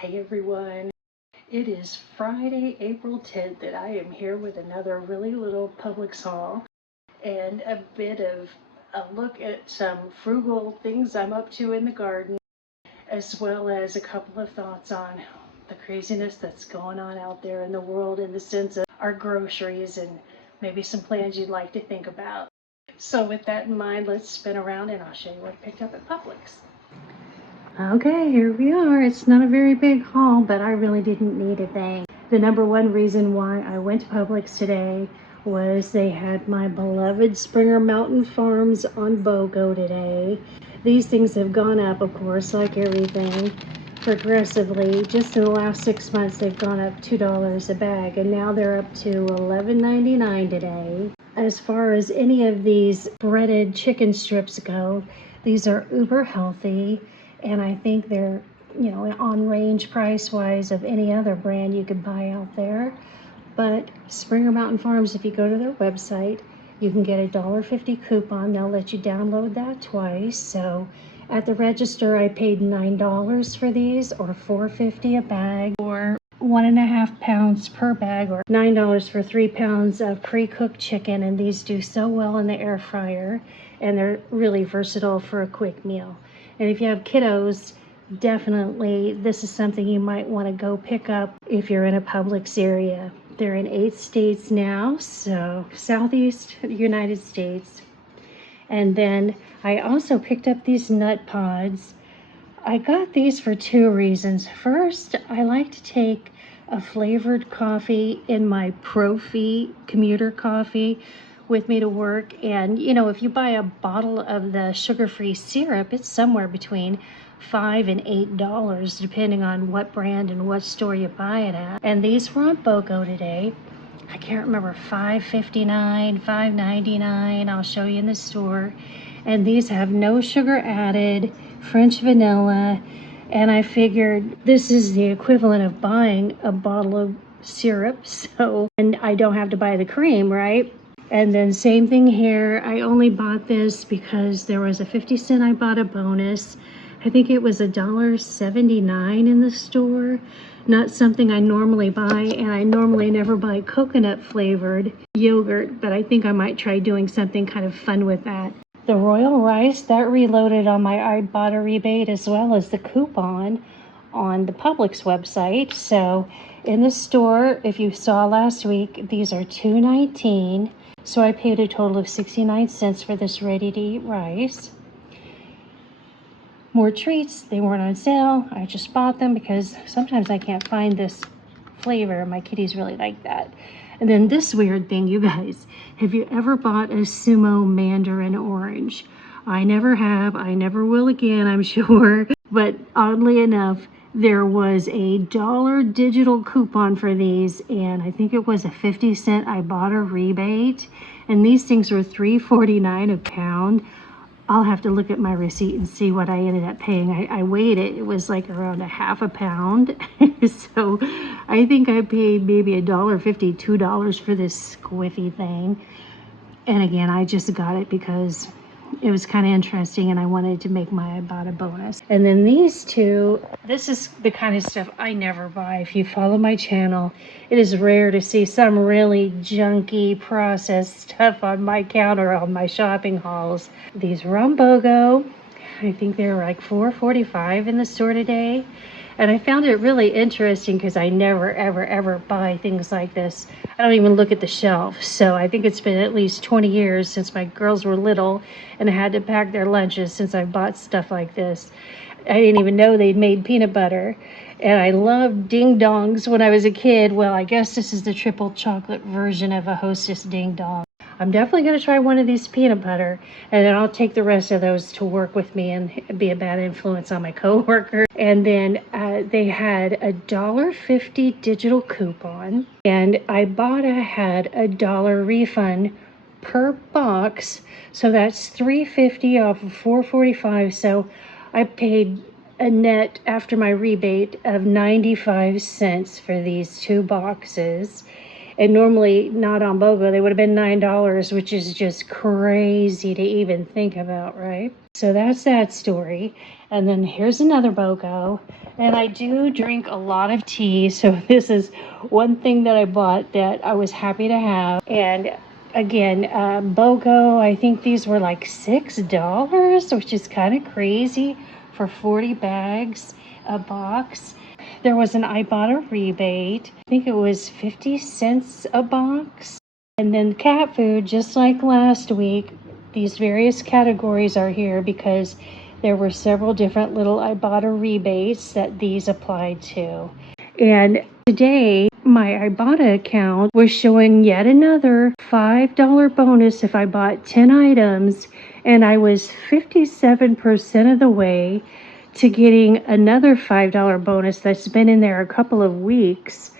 Hey everyone, it is Friday, April 10th, and I am here with another really little Publix haul and a bit of a look at some frugal things I'm up to in the garden, as well as a couple of thoughts on the craziness that's going on out there in the world in the sense of our groceries and maybe some plans you'd like to think about. So with that in mind, let's spin around and I'll show you what I picked up at Publix. Okay, here we are. It's not a very big haul, but I really didn't need a thing. The number one reason why I went to Publix today was they had my beloved Springer Mountain Farms on BOGO today. These things have gone up, of course, like everything, progressively. Just in the last 6 months, they've gone up $2 a bag, and now they're up to $11.99 today. As far as any of these breaded chicken strips go, these are uber healthy. And I think they're, on range price-wise of any other brand you could buy out there. But Springer Mountain Farms, if you go to their website, you can get a $1.50 coupon. They'll let you download that twice. So at the register, I paid $9 for these, or $4.50 a bag, or 1.5 pounds per bag, or $9 for 3 pounds of pre-cooked chicken. And these do so well in the air fryer, and they're really versatile for a quick meal. And if you have kiddos, definitely this is something you might want to go pick up if you're in a Publix area. They're in 8 states now, so Southeast United States. And then I also picked up these nut pods. I got these for 2 reasons. First, I like to take a flavored coffee in my Profi commuter coffee with me to work. And if you buy a bottle of the sugar-free syrup, it's somewhere between $5 and $8 depending on what brand and what store you buy it at. And these were on BOGO today. I can't remember, $5.59, $5.99. I'll show you in the store. And these have no sugar added, French vanilla, and I figured this is the equivalent of buying a bottle of syrup, and I don't have to buy the cream, right? And then same thing here. I only bought this because there was a 50-cent I bought a bonus. I think it was $1.79 in the store. Not something I normally buy, and I normally never buy coconut flavored yogurt, but I think I might try doing something kind of fun with that. The royal rice, that reloaded on my Ibotta rebate as well as the coupon on the Publix website. So in the store, if you saw last week, these are $2.19. So I paid a total of 69 cents for this ready-to-eat rice. More treats, they weren't on sale. I just bought them because sometimes I can't find this flavor. My kitties really like that. And then this weird thing, you guys, have you ever bought a Sumo Mandarin orange? I never have. I never will again, I'm sure. But oddly enough, there was a $1 digital coupon for these, and I think it was a 50-cent Ibotta rebate. And these things were $3.49 a pound. I'll have to look at my receipt and see what I ended up paying. I weighed it. It was like around 1/2 pound. So I think I paid maybe $1.50, $2 for this squiffy thing. And again, I just got it because it was kind of interesting and I wanted to make my Ibotta bonus. And then these two, this is the kind of stuff I never buy. If you follow my channel, it is rare to see some really junky processed stuff on my counter on my shopping hauls. These were on BOGO. I think they were like $4.45 in the store today. And I found it really interesting because I never, ever, ever buy things like this. I don't even look at the shelf. So I think it's been at least 20 years since my girls were little and I had to pack their lunches since I bought stuff like this. I didn't even know they'd made peanut butter. And I loved Ding Dongs when I was a kid. Well, I guess this is the triple chocolate version of a Hostess Ding Dong. I'm definitely going to try one of these peanut butter, and then I'll take the rest of those to work with me and be a bad influence on my coworker. And then they had a $1.50 digital coupon, and Ibotta had a $1 refund per box, so that's $3.50 off of $4.45. So I paid a net after my rebate of 95 cents for these 2 boxes. And normally, not on BOGO, they would have been $9, which is just crazy to even think about, right? So that's that story. And then here's another BOGO. And I do drink a lot of tea, so this is one thing that I bought that I was happy to have. And again, BOGO, I think these were like $6, which is kind of crazy for 40 bags a box. There was an Ibotta rebate. I think it was 50 cents a box. And then cat food, just like last week, these various categories are here because there were several different little Ibotta rebates that these applied to. And today, my Ibotta account was showing yet another $5 bonus if I bought 10 items, and I was 57% of the way to getting another $5 bonus that's been in there a couple of weeks.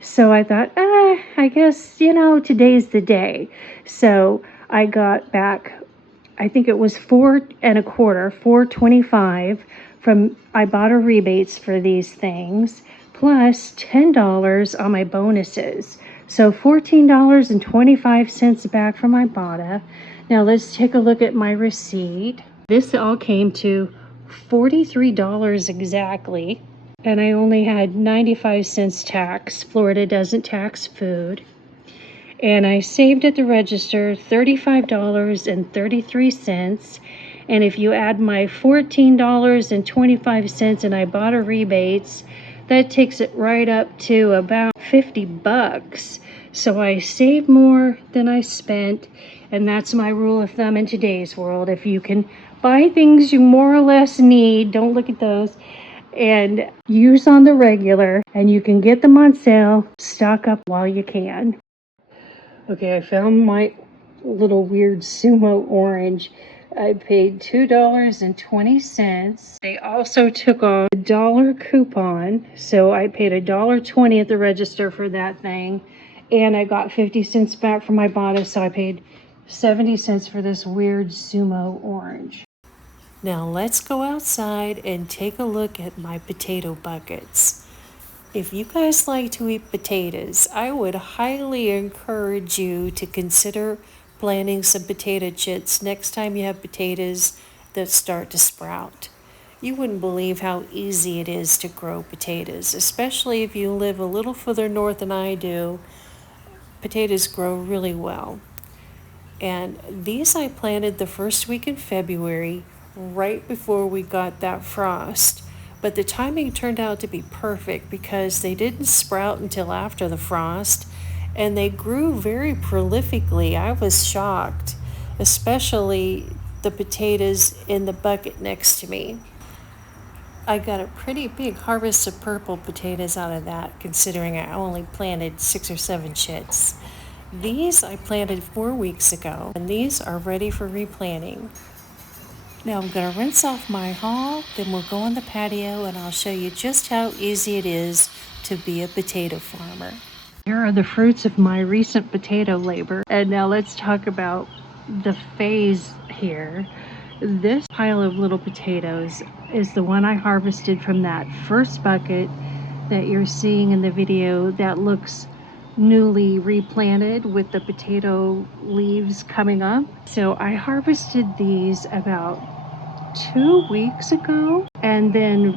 So I thought, I guess, today's the day. So I got back, I think it was $4.25 from Ibotta rebates for these things, plus $10 on my bonuses. So $14.25 back from Ibotta. Now let's take a look at my receipt. This all came to $43 exactly. And I only had 95 cents tax. Florida doesn't tax food. And I saved at the register $35.33. And if you add my $14.25 and Ibotta rebates, that takes it right up to about $50. So I saved more than I spent. And that's my rule of thumb in today's world. If you can buy things you more or less need, don't look at those, and use on the regular, and you can get them on sale, stock up while you can. Okay, I found my little weird sumo orange. I paid $2.20. They also took off a $1 coupon, so I paid $1.20 at the register for that thing, and I got 50 cents back from my Ibotta, so I paid 70 cents for this weird sumo orange. Now let's go outside and take a look at my potato buckets. If you guys like to eat potatoes, I would highly encourage you to consider planting some potato chits next time you have potatoes that start to sprout. You wouldn't believe how easy it is to grow potatoes, especially if you live a little further north than I do. Potatoes grow really well. And these I planted the first week in February, right before we got that frost. But the timing turned out to be perfect because they didn't sprout until after the frost, and they grew very prolifically. I was shocked, especially the potatoes in the bucket next to me. I got a pretty big harvest of purple potatoes out of that, considering I only planted 6 or 7 chits. These I planted 4 weeks ago, and these are ready for replanting. Now I'm going to rinse off my haul, then we'll go on the patio and I'll show you just how easy it is to be a potato farmer. Here are the fruits of my recent potato labor. And now let's talk about the phase here. This pile of little potatoes is the one I harvested from that first bucket that you're seeing in the video that looks newly replanted with the potato leaves coming up. So I harvested these about 2 weeks ago and then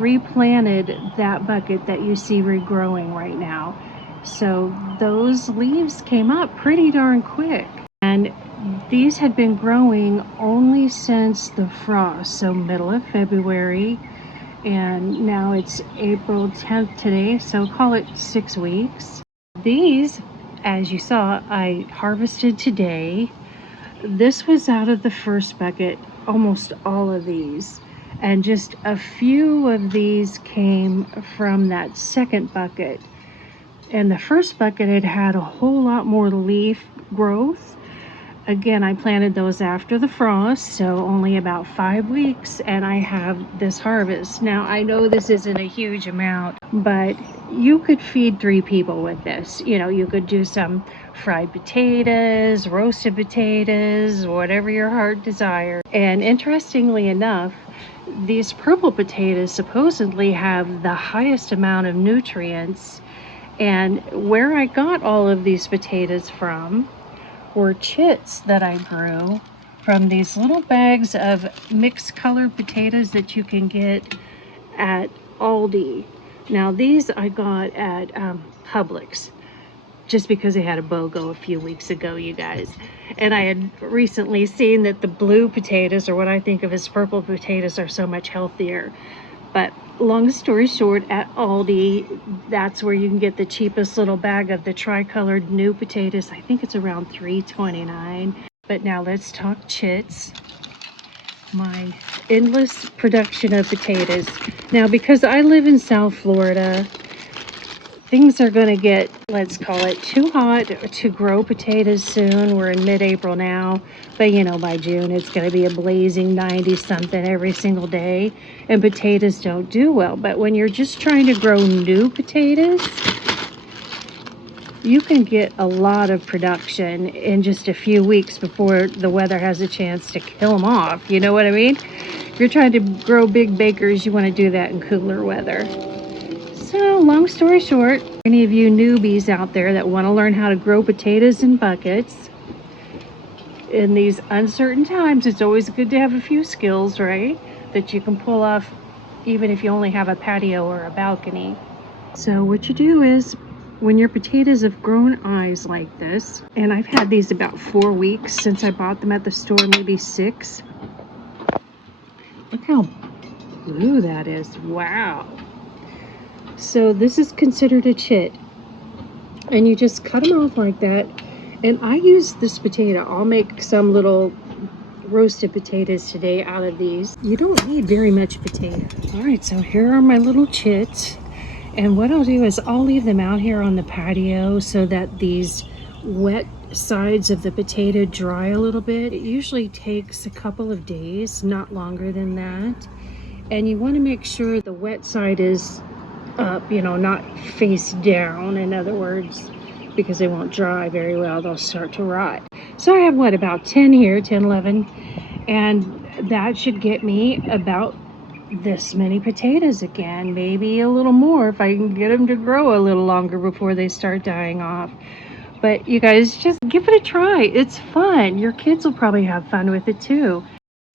replanted that bucket that you see regrowing right now. So those leaves came up pretty darn quick, and these had been growing only since the frost, so middle of February, and now it's April 10th today, so call it 6 weeks. These, as you saw, I harvested today. This was out of the first bucket, almost all of these, and just a few of these came from that second bucket. And the first bucket had a whole lot more leaf growth. Again, I planted those after the frost, so only about 5 weeks, and I have this harvest. Now, I know this isn't a huge amount, but you could feed 3 people with this. You could do some fried potatoes, roasted potatoes, whatever your heart desires. And interestingly enough, these purple potatoes supposedly have the highest amount of nutrients. And where I got all of these potatoes from were chits that I grew from these little bags of mixed colored potatoes that you can get at Aldi. Now these I got at Publix, just because they had a BOGO a few weeks ago, you guys. And I had recently seen that the blue potatoes, or what I think of as purple potatoes, are so much healthier. But long story short, at Aldi, that's where you can get the cheapest little bag of the tricolored new potatoes. I think it's around $3.29. But now let's talk chits. My endless production of potatoes. Now, because I live in South Florida, things are going to get, let's call it, too hot to grow potatoes soon. We're in mid-April now, but you know, by June it's going to be a blazing 90 something every single day, and potatoes don't do well. But when you're just trying to grow new potatoes, you can get a lot of production in just a few weeks before the weather has a chance to kill them off. You know what I mean? If you're trying to grow big bakers, you want to do that in cooler weather. So, long story short, any of you newbies out there that want to learn how to grow potatoes in buckets in these uncertain times, it's always good to have a few skills, right? That you can pull off even if you only have a patio or a balcony. So what you do is, when your potatoes have grown eyes like this, and I've had these about 4 weeks since I bought them at the store, maybe 6. Look how blue that is. Wow. So this is considered a chit. And you just cut them off like that. And I use this potato. I'll make some little roasted potatoes today out of these. You don't need very much potato. All right, so here are my little chits. And what I'll do is I'll leave them out here on the patio so that these wet sides of the potato dry a little bit. It usually takes a couple of days, not longer than that. And you want to make sure the wet side is up, you know, not face down, in other words, because they won't dry very well. They'll start to rot. So I have what, about 10 here, 10, 11, and that should get me about this many potatoes again, maybe a little more if I can get them to grow a little longer before they start dying off. But you guys, just give it a try. It's fun. Your kids will probably have fun with it too.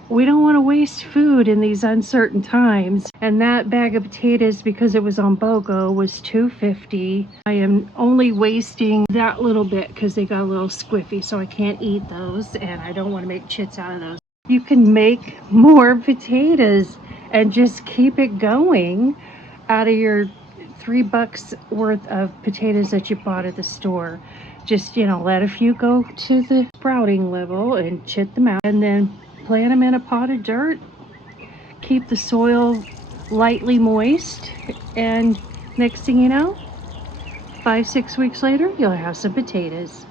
We don't want to waste food in these uncertain times. And that bag of potatoes, because it was on BOGO, was $2.50. I am only wasting that little bit because they got a little squiffy, so I can't eat those, and I don't want to make chits out of those. You can make more potatoes and just keep it going out of your $3 worth of potatoes that you bought at the store. Just, you know, let a few go to the sprouting level and chit them out, and then plant them in a pot of dirt. Keep the soil lightly moist, and next thing you know, 5-6 weeks later, you'll have some potatoes.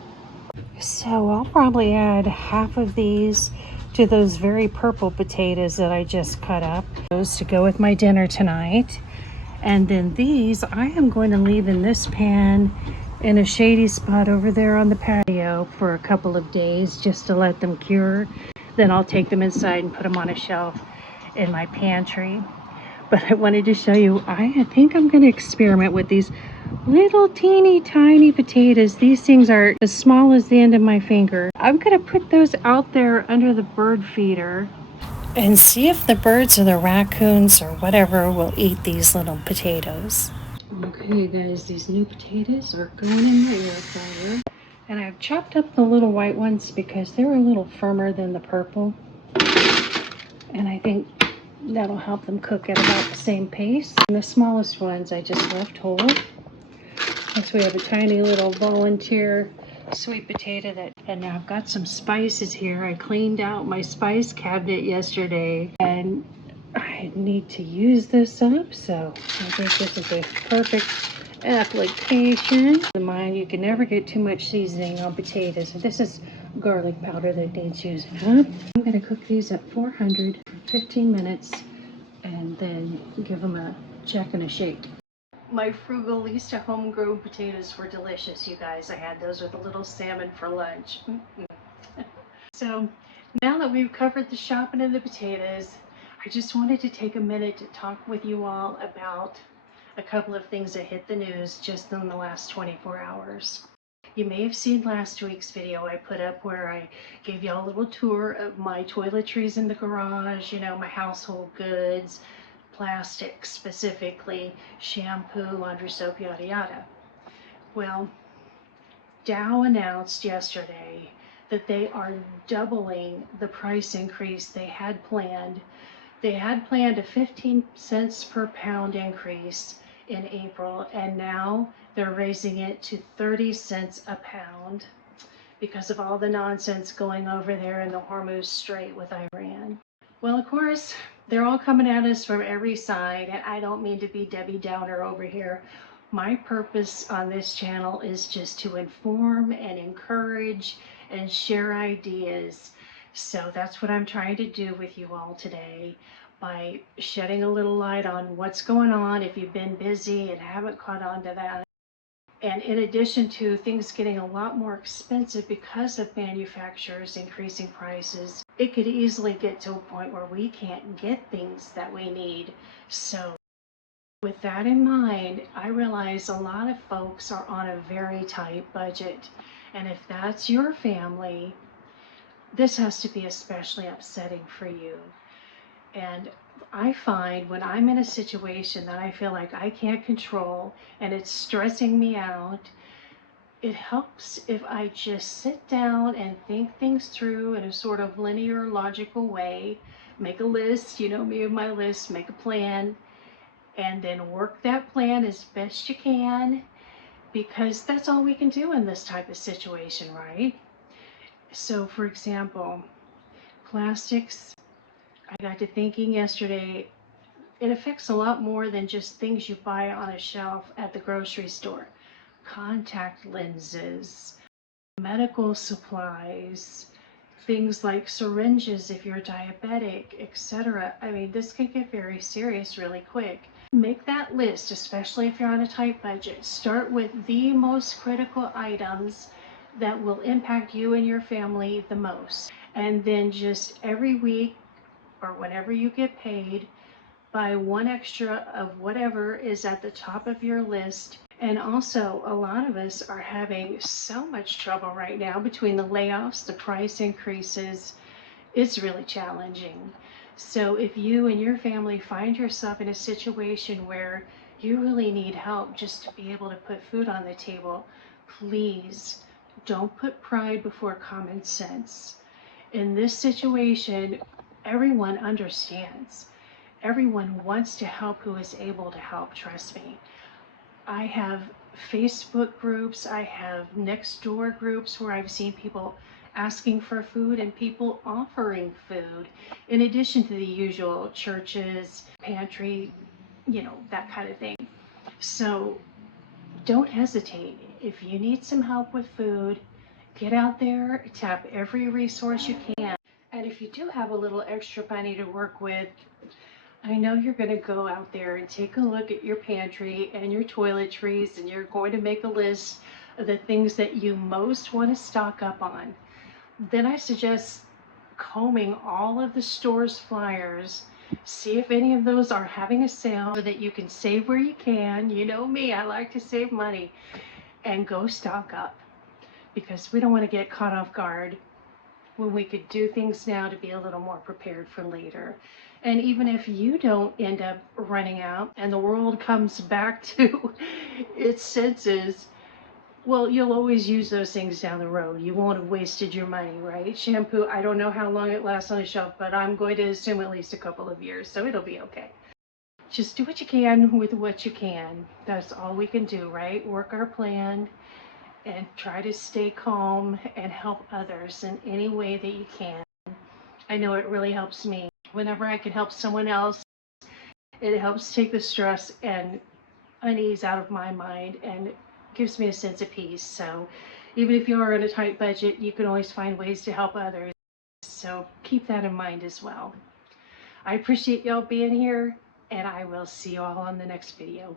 So I'll probably add half of these to those very purple potatoes that I just cut up. Those to go with my dinner tonight. And then these I am going to leave in this pan in a shady spot over there on the patio for a couple of days just to let them cure. Then I'll take them inside and put them on a shelf in my pantry. But I wanted to show you, I think I'm going to experiment with these little teeny tiny potatoes. These things are as small as the end of my finger. I'm going to put those out there under the bird feeder and see if the birds or the raccoons or whatever will eat these little potatoes. Okay guys, these new potatoes are going in the air fryer. And I've chopped up the little white ones because they're a little firmer than the purple. And I think that'll help them cook at about the same pace. And the smallest ones I just left whole. Next we have a tiny little volunteer sweet potato and now I've got some spices here. I cleaned out my spice cabinet yesterday and I need to use this up, so I think this is a perfect application. Mind, you can never get too much seasoning on potatoes. This is garlic powder that needs using up. I'm going to cook these at 400 for 15 minutes and then give them a check and a shake. My frugal Lisa homegrown potatoes were delicious, you guys. I had those with a little salmon for lunch. So now that we've covered the shopping and the potatoes, I just wanted to take a minute to talk with you all about a couple of things that hit the news just in the last 24 hours. You may have seen last week's video I put up where I gave y'all a little tour of my toiletries in the garage, you know, my household goods, plastics specifically, shampoo, laundry soap, yada yada. Well, Dow announced yesterday that they are doubling the price increase they had planned. They had planned a 15 cents per pound increase in April, and now they're raising it to 30 cents a pound because of all the nonsense going over there in the Hormuz Strait with Iran. Well, of course, they're all coming at us from every side, and I don't mean to be Debbie Downer over here. My purpose on this channel is just to inform and encourage and share ideas. So that's what I'm trying to do with you all today by shedding a little light on what's going on if you've been busy and haven't caught on to that. And in addition to things getting a lot more expensive because of manufacturers increasing prices, it could easily get to a point where we can't get things that we need. So with that in mind, I realize a lot of folks are on a very tight budget. And if that's your family, this has to be especially upsetting for you. And I find when I'm in a situation that I feel like I can't control and it's stressing me out, it helps if I just sit down and think things through in a sort of linear, logical way, make a list, you know me and my list, make a plan, and then work that plan as best you can, because that's all we can do in this type of situation, right? So, for example, plastics, I got to thinking yesterday, it affects a lot more than just things you buy on a shelf at the grocery store. Contact lenses, medical supplies, things like syringes if you're diabetic, etc. I mean, this can get very serious really quick. Make that list, especially if you're on a tight budget. Start with the most critical items that will impact you and your family the most. And then just every week or whenever you get paid, buy one extra of whatever is at the top of your list. And also, a lot of us are having so much trouble right now between the layoffs, the price increases. It's really challenging. So if you and your family find yourself in a situation where you really need help just to be able to put food on the table, please don't put pride before common sense. In this situation, everyone understands. Everyone wants to help who is able to help, trust me. I have Facebook groups, I have next door groups where I've seen people asking for food and people offering food, in addition to the usual churches, pantry, you know, that kind of thing. So don't hesitate. If you need some help with food, get out there, tap every resource you can. And if you do have a little extra money to work with, I know you're going to go out there and take a look at your pantry and your toiletries, and you're going to make a list of the things that you most want to stock up on. Then I suggest combing all of the store's flyers, see if any of those are having a sale so that you can save where you can. You know me, I like to save money, and go stock up, because we don't want to get caught off guard when we could do things now to be a little more prepared for later. And even if you don't end up running out and the world comes back to its senses, well, you'll always use those things down the road. You won't have wasted your money, right? Shampoo, I don't know how long it lasts on a shelf, but I'm going to assume at least a couple of years, so it'll be okay. Just do what you can with what you can. That's all we can do, right? Work our plan and try to stay calm and help others in any way that you can. I know it really helps me. Whenever I can help someone else, it helps take the stress and unease out of my mind and gives me a sense of peace. So even if you are on a tight budget, you can always find ways to help others. So keep that in mind as well. I appreciate y'all being here, and I will see you all on the next video.